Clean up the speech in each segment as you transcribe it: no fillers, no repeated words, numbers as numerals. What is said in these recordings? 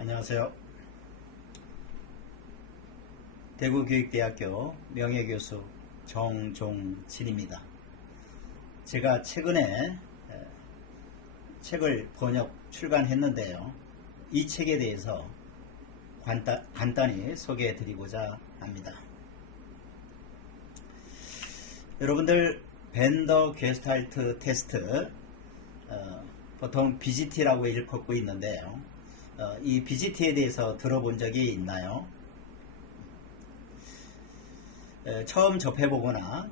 안녕하세요. 대구교육대학교 명예교수 정종진입니다. 제가 최근에 책을 번역 출간했는데요. 이 책에 대해서 간단히 소개해 드리고자 합니다. 여러분들 벤더 게스탈트 테스트, 보통 BGT라고 일컫고 있는데요. 이 BGT에 대해서 들어본 적이 있나요? 처음 접해보거나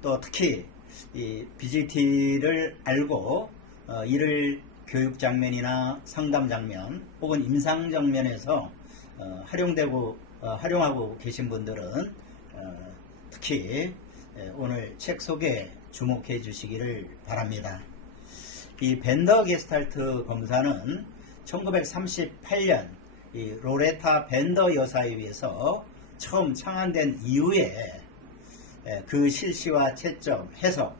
또 특히 이 BGT를 알고 이를 교육 장면이나 상담 장면 혹은 임상 장면에서 활용하고 계신 분들은 특히 오늘 책 소개에 주목해 주시기를 바랍니다. 이 벤더 게스탈트 검사는 1938년 이 로레타 벤더 여사에 의해서 처음 창안된 이후에 그 실시와 채점, 해석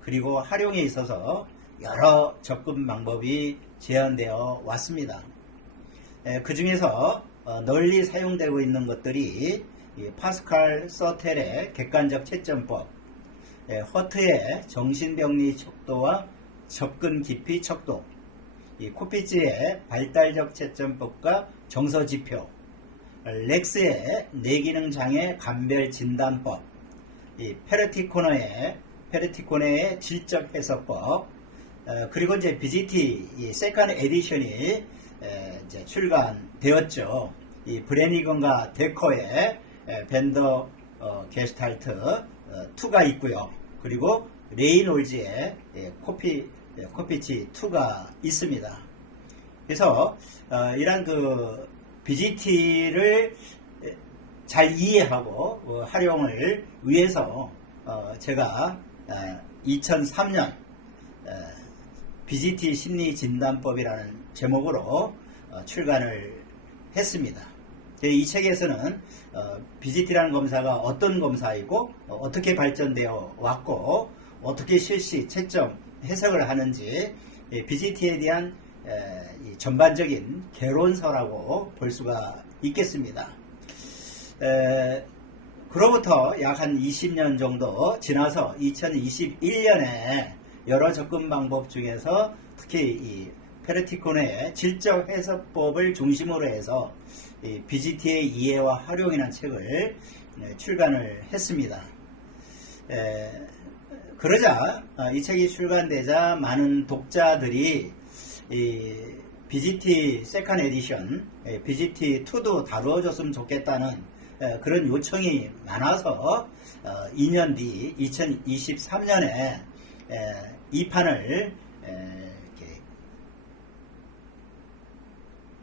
그리고 활용에 있어서 여러 접근 방법이 제안되어 왔습니다. 그 중에서 널리 사용되고 있는 것들이 파스칼 서텔의 객관적 채점법, 허트의 정신병리 척도와 접근 깊이 척도, 코피츠의 발달적 채점법과 정서지표, 렉스의 뇌기능 장애 감별 진단법, 페르티코네의 질적 해석법, 그리고 이제 BGT 세컨드 에디션이 이제 출간되었죠. 이 브레니건과 데커의 벤더 게스탈트 2가 있고요. 그리고 레이놀즈의 코피치 2가 있습니다. 그래서 이러한 그 BGT를 잘 이해하고 활용을 위해서 제가 2003년 BGT 심리진단법이라는 제목으로 출간을 했습니다. 이 책에서는 BGT라는 검사가 어떤 검사이고 어떻게 발전되어 왔고 어떻게 실시, 채점, 해석을 하는지 BGT에 대한 전반적인 개론서라고 볼 수가 있겠습니다. 그로부터 약 한 20년 정도 지나서 2021년에 여러 접근 방법 중에서 특히 이 페르티코네의 질적 해석법을 중심으로 해서 BGT의 이해와 활용이라는 책을 출간을 했습니다. 그러자 이 책이 출간되자 많은 독자들이 이 BGT 세컨드 에디션, BGT2도 다루어줬으면 좋겠다는 그런 요청이 많아서 2년 뒤 2023년에 2판을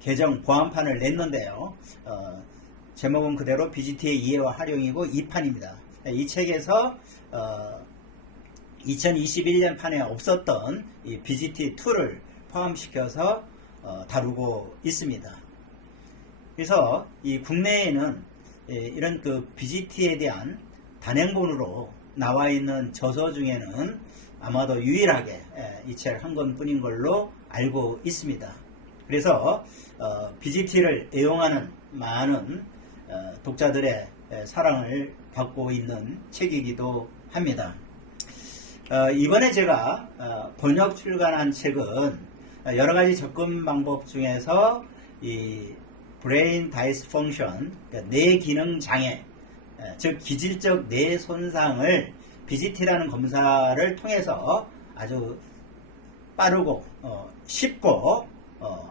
개정 보완판을 냈는데요. 제목은 그대로 BGT의 이해와 활용이고 2판입니다. 이 책에서 2021년 판에 없었던 이 BGT2를 포함시켜서 다루고 있습니다. 그래서 이 국내에는 이런 그 BGT에 대한 단행본으로 나와 있는 저서 중에는 아마도 유일하게 이 책 한 권뿐인 걸로 알고 있습니다. 그래서 BGT를 애용하는 많은 독자들의 사랑을 받고 있는 책이기도 합니다. 이번에 제가 번역 출간한 책은 여러가지 접근 방법 중에서 이 브레인 다이스펑션, 뇌 기능 장애, 즉 기질적 뇌 손상을 BGT라는 검사를 통해서 아주 빠르고 쉽고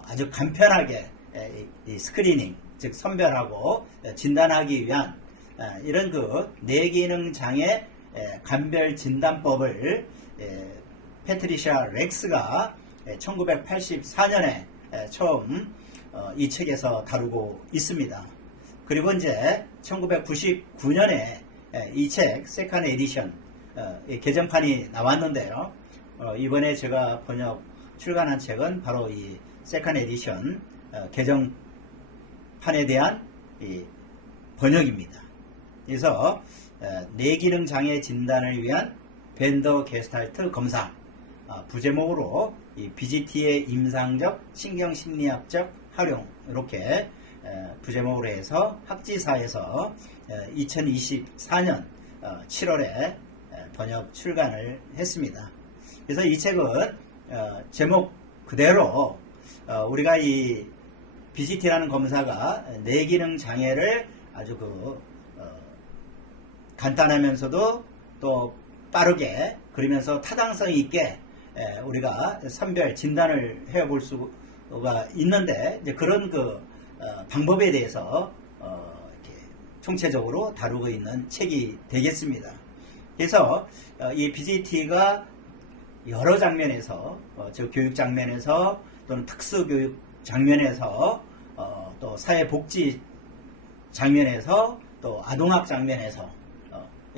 아주 간편하게 스크리닝, 즉 선별하고 진단하기 위한 이런 그 뇌기능 장애 감별 진단법을 패트리샤 렉스가 1984년에 처음 이 책에서 다루고 있습니다. 그리고 이제 1999년에 이 책 세컨드 에디션 개정판이 나왔는데요. 이번에 제가 번역 출간한 책은 바로 이 세컨드 에디션 개정판에 대한 이 번역입니다. 그래서 뇌기능 장애 진단을 위한 벤더 게스탈트 검사, 부제목으로 이 BGT의 임상적 신경심리학적 활용 이렇게 부제목으로 해서 학지사에서 2024년 7월에 번역 출간을 했습니다. 그래서 이 책은 제목 그대로 우리가 이 BGT라는 검사가 뇌기능 장애를 아주 간단하면서도 또 빠르게 그러면서 타당성 있게 우리가 선별 진단을 해볼 수가 있는데 이제 그런 방법에 대해서 이렇게 총체적으로 다루고 있는 책이 되겠습니다. 그래서 이 BGT가 여러 장면에서 즉 교육 장면에서 또는 특수교육 장면에서 또 사회복지 장면에서 또 아동학 장면에서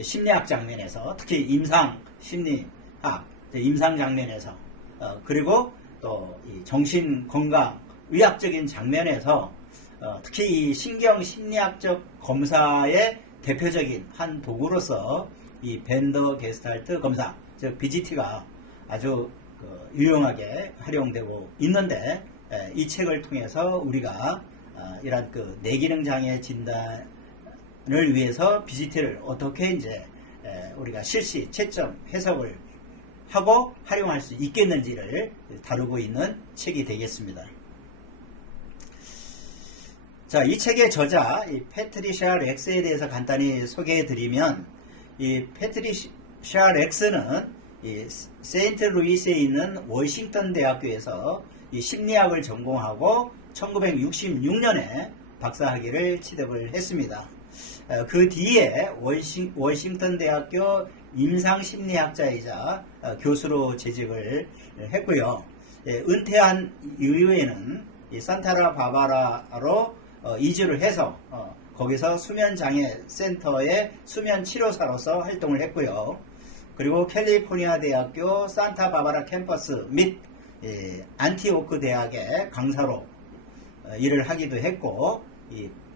심리학 장면에서 특히 임상 심리학 임상 장면에서 그리고 또 이 정신건강 의학적인 장면에서 특히 이 신경심리학적 검사의 대표적인 한 도구로서 이 벤더 게스탈트 검사 즉 BGT가 아주 유용하게 활용되고 있는데 이 책을 통해서 우리가 이러한 뇌기능 장애 진단을 위해서 BGT를 어떻게 이제 우리가 실시 채점 해석을 하고 활용할 수 있겠는지를 다루고 있는 책이 되겠습니다. 자, 이 책의 저자 이 패트리샤 렉스에 대해서 간단히 소개해 드리면 이 패트리샤 렉스는 이 세인트루이스에 있는 워싱턴 대학교에서 이 심리학을 전공하고 1966년에 박사학위를 취득을 했습니다. 그 뒤에 워싱턴 대학교 임상심리학자이자 교수로 재직을 했고요. 은퇴한 이후에는 산타라 바바라로 이주를 해서 거기서 수면장애 센터의 수면치료사로서 활동을 했고요. 그리고 캘리포니아 대학교 산타바바라 캠퍼스 및 안티오크 대학의 강사로 일을 하기도 했고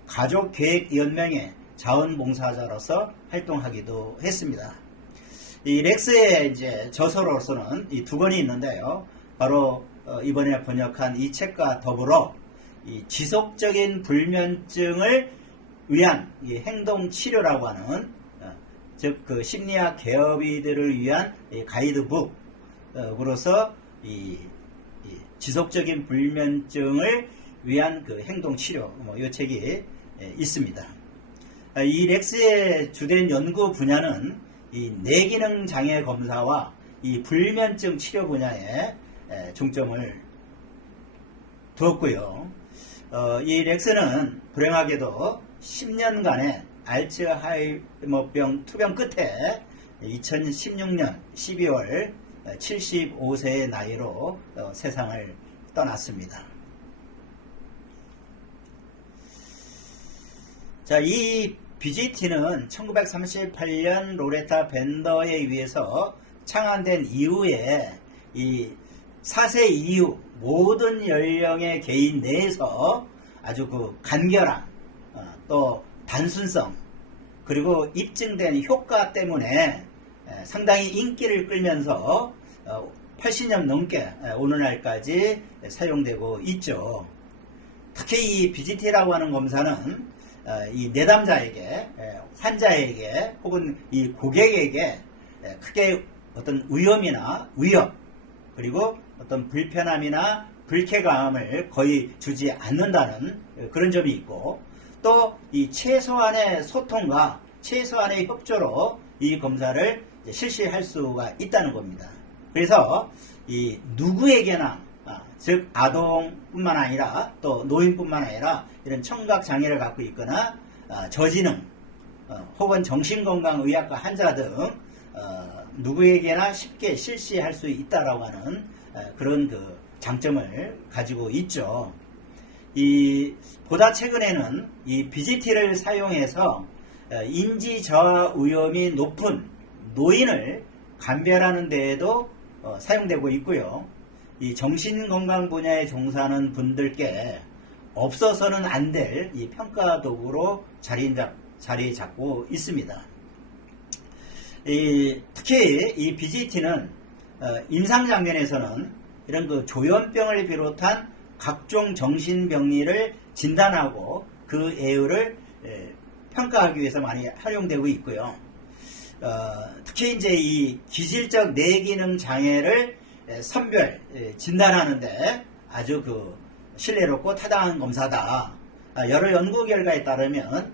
가족계획연맹의 자원봉사자로서 활동하기도 했습니다. 이 렉스의 이제 저서로서는 이 두 권이 있는데요. 바로 이번에 번역한 이 책과 더불어 이 지속적인 불면증을 위한 이 행동치료라고 하는 즉 심리학 개업이들을 위한 가이드북으로서 이 지속적인 불면증을 위한 행동치료 이 책이 있습니다. 이 렉스의 주된 연구 분야는 이 뇌기능 장애 검사와 이 불면증 치료 분야에 중점을 두었고요. 이 렉스는 불행하게도 10년간의 알츠하이머병 투병 끝에 2016년 12월 75세의 나이로 세상을 떠났습니다. 자, 이 BGT는 1938년 로레타 벤더에 의해서 창안된 이후에 이 4세 이후 모든 연령의 개인 내에서 아주 간결한 또 단순성 그리고 입증된 효과 때문에 상당히 인기를 끌면서 80년 넘게 오늘날까지 사용되고 있죠. 특히 이 BGT라고 하는 검사는 이 내담자에게 환자에게 혹은 이 고객에게 크게 어떤 위험이나 위협 그리고 어떤 불편함이나 불쾌감을 거의 주지 않는다는 그런 점이 있고 또 이 최소한의 소통과 최소한의 협조로 이 검사를 실시할 수가 있다는 겁니다. 그래서 이 누구에게나 즉 아동뿐만 아니라 또 노인뿐만 아니라 이런 청각장애를 갖고 있거나 저지능 혹은 정신건강의학과 환자 등 누구에게나 쉽게 실시할 수 있다라고 하는 그런 장점을 가지고 있죠. 보다 최근에는 이 BGT를 사용해서 인지 저하 위험이 높은 노인을 감별하는 데에도 사용되고 있고요. 이 정신건강 분야에 종사하는 분들께 없어서는 안 될 이 평가 도구로 자리 잡고 있습니다. 특히 이 BGT는 임상 장면에서는 이런 그 조현병을 비롯한 각종 정신병리를 진단하고 그 애유를 평가하기 위해서 많이 활용되고 있고요. 특히 이제 이 기질적 뇌기능 장애를 선별 진단하는데 아주 그 신뢰롭고 타당한 검사다. 여러 연구 결과에 따르면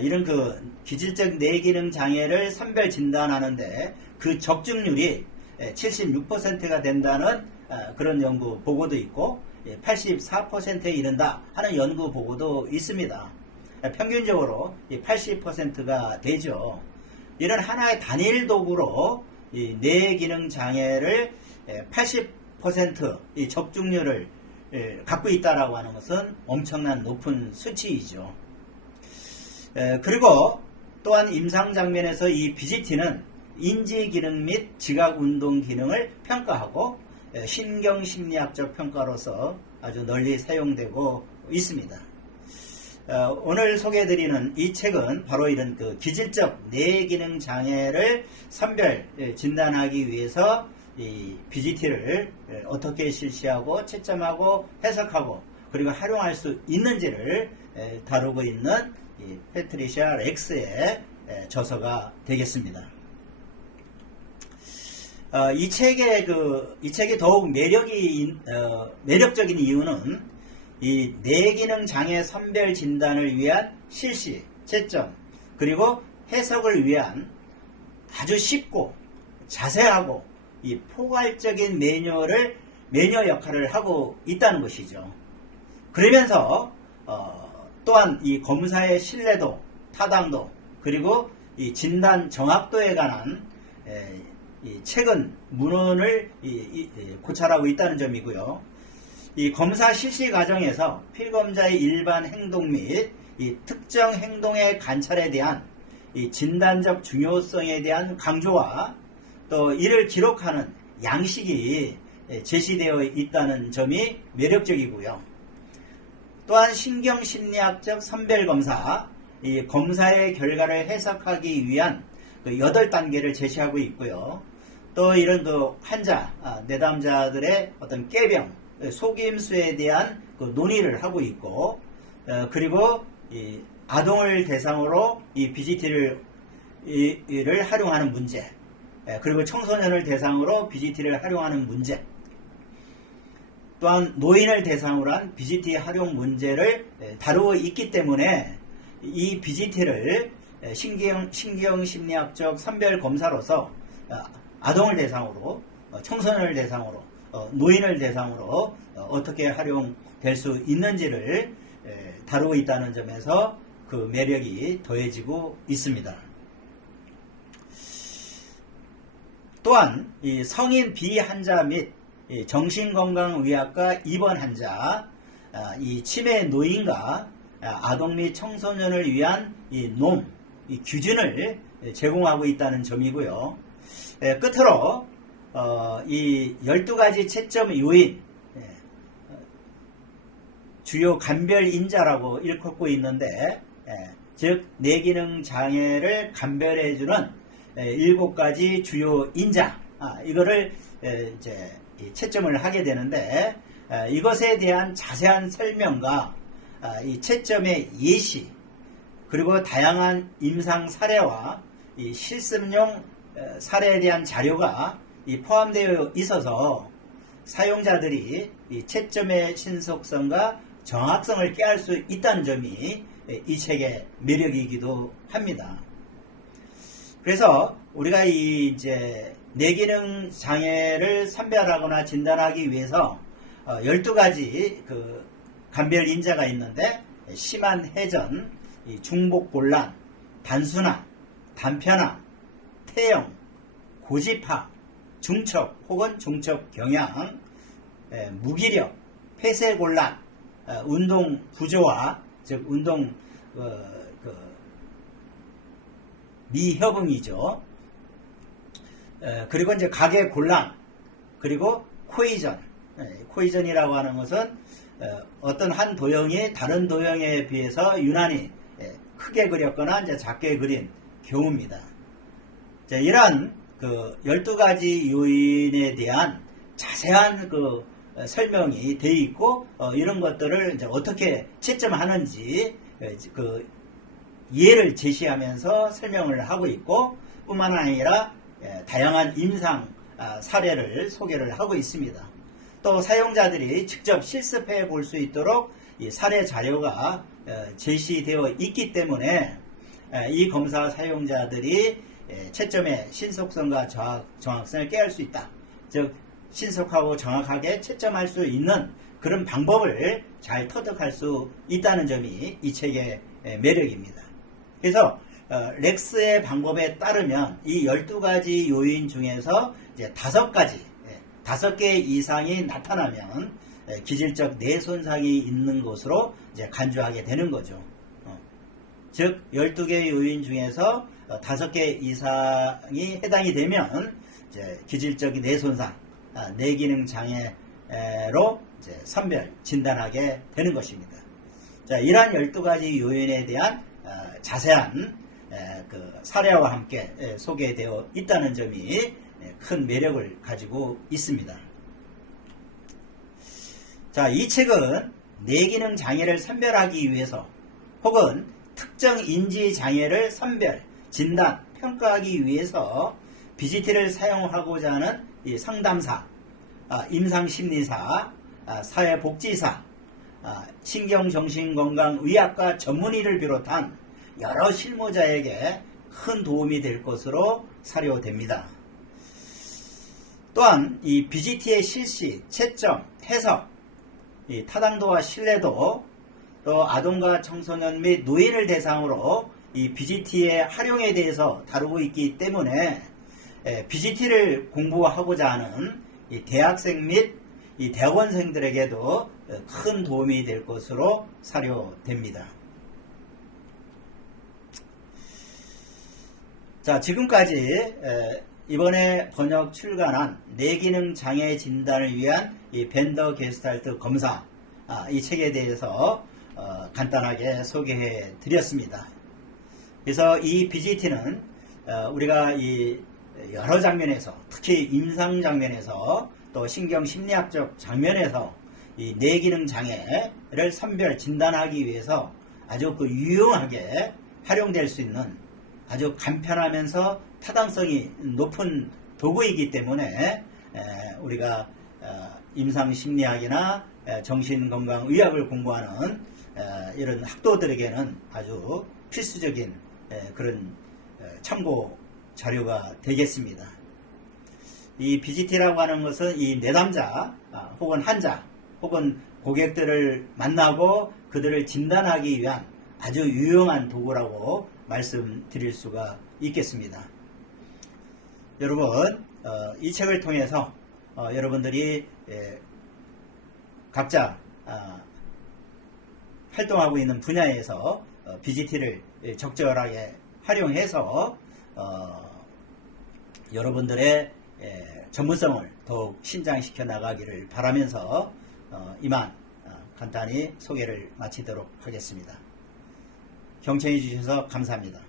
이런 그 기질적 뇌기능 장애를 선별 진단하는데 그 적중률이 76%가 된다는 그런 연구 보고도 있고 84%에 이른다 하는 연구 보고도 있습니다. 평균적으로 80%가 되죠. 이런 하나의 단일 도구로 이 뇌기능 장애를 80% 이 적중률을 갖고 있다라고 하는 것은 엄청난 높은 수치이죠. 그리고 또한 임상 장면에서 이 BGT는 인지 기능 및 지각 운동 기능을 평가하고 신경심리학적 평가로서 아주 널리 사용되고 있습니다. 오늘 소개해드리는 이 책은 바로 이런 그 기질적 뇌기능 장애를 선별 진단하기 위해서 이 BGT를 어떻게 실시하고 채점하고 해석하고 그리고 활용할 수 있는지를 다루고 있는 이 패트리샤 렉스의 저서가 되겠습니다. 이 책이 더욱 매력적인 이유는 이 뇌기능 장애 선별 진단을 위한 실시, 채점, 그리고 해석을 위한 아주 쉽고 자세하고 이 포괄적인 매뉴얼 역할을 하고 있다는 것이죠. 그러면서 또한 이 검사의 신뢰도, 타당도, 그리고 이 진단 정확도에 관한 이 책은 문헌을 고찰하고 있다는 점이고요. 이 검사 실시 과정에서 필검자의 일반 행동 및 이 특정 행동의 관찰에 대한 이 진단적 중요성에 대한 강조와 또 이를 기록하는 양식이 제시되어 있다는 점이 매력적이고요. 또한 신경심리학적 선별검사, 이 검사의 결과를 해석하기 위한 그 8단계를 제시하고 있고요. 또 이런 그 환자, 내담자들의 어떤 깨병, 속임수에 대한 그 논의를 하고 있고, 그리고 이 아동을 대상으로 이 BGT를 활용하는 문제, 그리고 청소년을 대상으로 BGT를 활용하는 문제, 또한 노인을 대상으로 한 BGT 활용 문제를 다루고 있기 때문에 이 BGT를 신경심리학적 선별검사로서 아동을 대상으로, 청소년을 대상으로, 노인을 대상으로 어떻게 활용될 수 있는지를 다루고 있다는 점에서 그 매력이 더해지고 있습니다. 또한 이 성인 비환자 및 정신건강의학과 입원 환자, 이 치매 노인과 아동 및 청소년을 위한 이 규준을 제공하고 있다는 점이고요. 끝으로 이 12가지 채점 요인, 주요 감별인자라고 일컫고 있는데, 즉 뇌기능 장애를 감별해주는 7가지 주요 인자, 이거를 이제 채점을 하게 되는데, 이것에 대한 자세한 설명과 이 채점의 예시, 그리고 다양한 임상 사례와 이 실습용 사례에 대한 자료가 포함되어 있어서 사용자들이 이 채점의 신속성과 정확성을 꾀할 수 있다는 점이 이 책의 매력이기도 합니다. 그래서 우리가 이제 뇌기능 장애를 선별하거나 진단하기 위해서 12가지 그 감별 인자가 있는데, 심한 해전, 중복 곤란, 단순화, 단편화, 태형, 고집화, 중첩 혹은 중첩 경향, 무기력, 폐쇄 곤란, 운동 부조화, 즉 운동 미협응이죠. 그리고 이제 가계 곤란, 그리고 코이전. 코이전이라고 하는 것은 어떤 한 도형이 다른 도형에 비해서 유난히 크게 그렸거나 이제 작게 그린 경우입니다. 이러한 그 12가지 요인에 대한 자세한 그 설명이 되어 있고 이런 것들을 이제 어떻게 채점하는지 그 예를 제시하면서 설명을 하고 있고 뿐만 아니라 다양한 임상 사례를 소개를 하고 있습니다. 또 사용자들이 직접 실습해 볼 수 있도록 이 사례 자료가 제시되어 있기 때문에 이 검사 사용자들이 채점의 신속성과 정확성을 깨알 수 있다. 즉 신속하고 정확하게 채점할 수 있는 그런 방법을 잘 터득할 수 있다는 점이 이 책의 매력입니다. 그래서 렉스의 방법에 따르면 이 12가지 요인 중에서 이제 5개 이상이 나타나면 기질적 뇌손상이 있는 것으로 이제 간주하게 되는 거죠. 즉 12개 요인 중에서 5개 이상이 해당이 되면 이제 기질적인 뇌손상, 뇌기능 장애로 이제 선별 진단하게 되는 것입니다. 자, 이러한 12가지 요인에 대한 자세한 그 사례와 함께 소개되어 있다는 점이 큰 매력을 가지고 있습니다. 자, 이 책은 뇌기능 장애를 선별하기 위해서 혹은 특정 인지 장애를 선별, 진단, 평가하기 위해서 BGT를 사용하고자 하는 이 상담사, 임상심리사, 사회복지사, 신경정신건강의학과 전문의를 비롯한 여러 실무자에게 큰 도움이 될 것으로 사료됩니다. 또한 이 BGT의 실시, 채점, 해석, 이 타당도와 신뢰도, 또 아동과 청소년 및 노인을 대상으로 이 BGT의 활용에 대해서 다루고 있기 때문에 BGT를 공부하고자 하는 이 대학생 및 이 대학원생들에게도 큰 도움이 될 것으로 사료됩니다. 자, 지금까지 이번에 번역 출간한 뇌기능 장애 진단을 위한 이 벤더 게스탈트 검사 이 책에 대해서 간단하게 소개해 드렸습니다. 그래서 이 BGT는 우리가 이 여러 장면에서, 특히 임상 장면에서 또 신경심리학적 장면에서 이 뇌기능 장애를 선별 진단하기 위해서 아주 그 유용하게 활용될 수 있는 아주 간편하면서 타당성이 높은 도구이기 때문에 우리가 임상심리학이나 정신건강의학을 공부하는 이런 학도들에게는 아주 필수적인 그런 참고 자료가 되겠습니다. 이 BGT라고 하는 것은 이 내담자 혹은 환자 혹은 고객들을 만나고 그들을 진단하기 위한 아주 유용한 도구라고 말씀드릴 수가 있겠습니다. 여러분, 이 책을 통해서 여러분들이 각자 활동하고 있는 분야에서 BGT를 적절하게 활용해서 여러분들의 전문성을 더욱 신장시켜 나가기를 바라면서 이만 간단히 소개를 마치도록 하겠습니다. 경청해 주셔서 감사합니다.